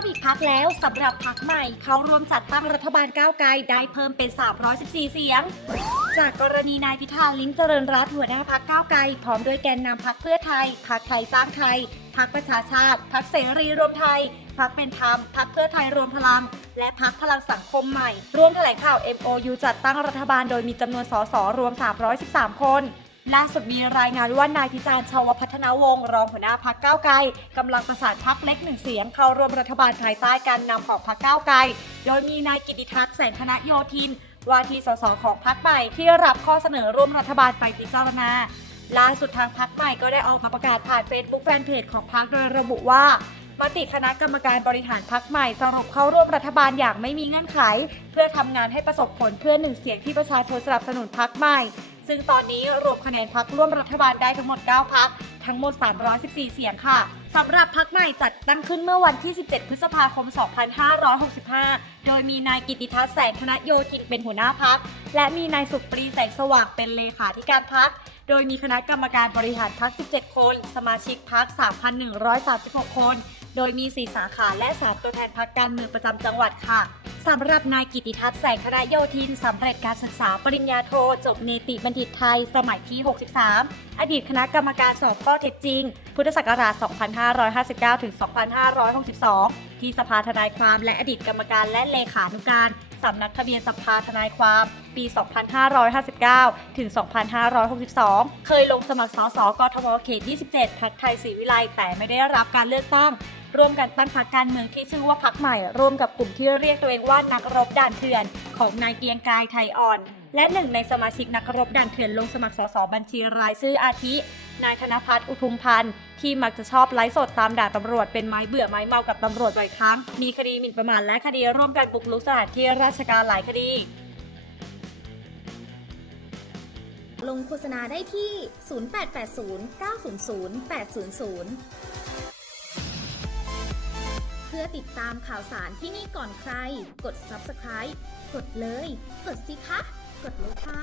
มอีกพักแล้วสำหรับพักใหม่ เขารวมจัดตั้งรัฐบาลก้าวไกลได้เพิ่มเป็น 314 เสียง จากกรณีนายพิธาลิ้มเจริญรัตน์หัวหน้าพักก้าวไกล พร้อมด้วยแกนนำพักเพื่อไทยพักไทยสร้างไทยพักประชาชาติพักเสรีรวมไทยพักเป็นธรรมพักเพื่อไทยรวมพลัง และพักพลังสังคมใหม่ ร่วมแถลงข่าว MOU จัดตั้งรัฐบาลโดยมีจำนวนสสรวม 313 คน ล่าสุดมีรายงานว่านายพิจารณ์ชาวพัฒนาวงศ์รองหัวหน้าพักก้าวไกลกำลังประสานพักเล็กหนึ่งเสียงเข้าร่วมรัฐบาลภายใต้การนำของพักก้าวไกล โดยมีนายกิติทัศน์แสงคณะโยธิน ว่าที่สสของพักใหม่ที่รับข้อเสนอร่วมรัฐบาลไปพิจารณาล่าสุดทางพักใหม่ก็ได้ออกมาประกาศผ่าน Facebook แฟนเพจของพักโดยระบุว่ามติคณะกรรมการบริหารพักใหม่สรุปเข้าร่วมรัฐบาลอย่างไม่มีเงื่อนไข เพื่อทำงานให้ประสบผลเพื่อหนึ่งเสียงที่ประชาชนสนับสนุนพักใหม่ ซึ่งตอนนี้รวมคะแนนพักร่วมรัฐบาลได้ทั้งหมด 9 พัก ทั้งหมด 314 เสียงค่ะสำหรับพักใหม่จัดตั้งขึ้นเมื่อวันที่ 17 พฤษภาคม 2565 โดยมีนายกิติทัศน์แสงคณะโยธินเป็นหัวหน้าพัก และมีนายสุปรีแสงสว่างเป็นเลขาธิการพัก โดยมีคณะกรรมการบริหารพัก 17 คน สมาชิกพัก 3,136 คน โดยมี 4 สาขาและ 3 ตัวแทนพักการเมืองประจำจังหวัดค่ะ สำหรับนายกิติทัศน์แสงคณะโยธินสำเร็จการศึกษาปริญญาโทจบเนติบัณฑิตไทยสมัยที่ 63 อดีตคณะกรรมการสอบข้อเท็จจริง พุทธศักราช 2559 ถึง 2562 ที่สภาทนายความและอดีตกรรมการและเลขานุการ สำนักทะเบียนสภาทนายความ ปี 2559 ถึง 2562 เคยลงสมัครสสกทมเขต 27 พักไทยศรีวิไลแต่ไม่ได้รับการเลือกตั้ง ร่วมกันตั้งพรรคการเมืองที่ชื่อว่าพักใหม่ ร่วมกับกลุ่มที่เรียกตัวเองว่านักรบด่านเถื่อน ของนายเกียงกายไทยอ่อน และหนึ่งในสมาชิกนักรบด่านเถื่อนลงสมัครสสบัญชีรายชื่ออาทิ นายธนพัฒน์อุทุมพันธ์ที่มักจะชอบไลฟ์สดตามด่าตำรวจเป็นไม้เบื่อไม้เมากับตำรวจบ่อยครั้ง มีคดีหมิ่นประมาทและคดีร่วมกันบุกรุกสถานที่ราชการหลายคดี ลงโฆษณาได้ที่ 0880 900 800 เพื่อติดตามข่าวสารที่นี่ก่อนใคร กด subscribe กดเลย กดสิคะ กดเลยค่ะ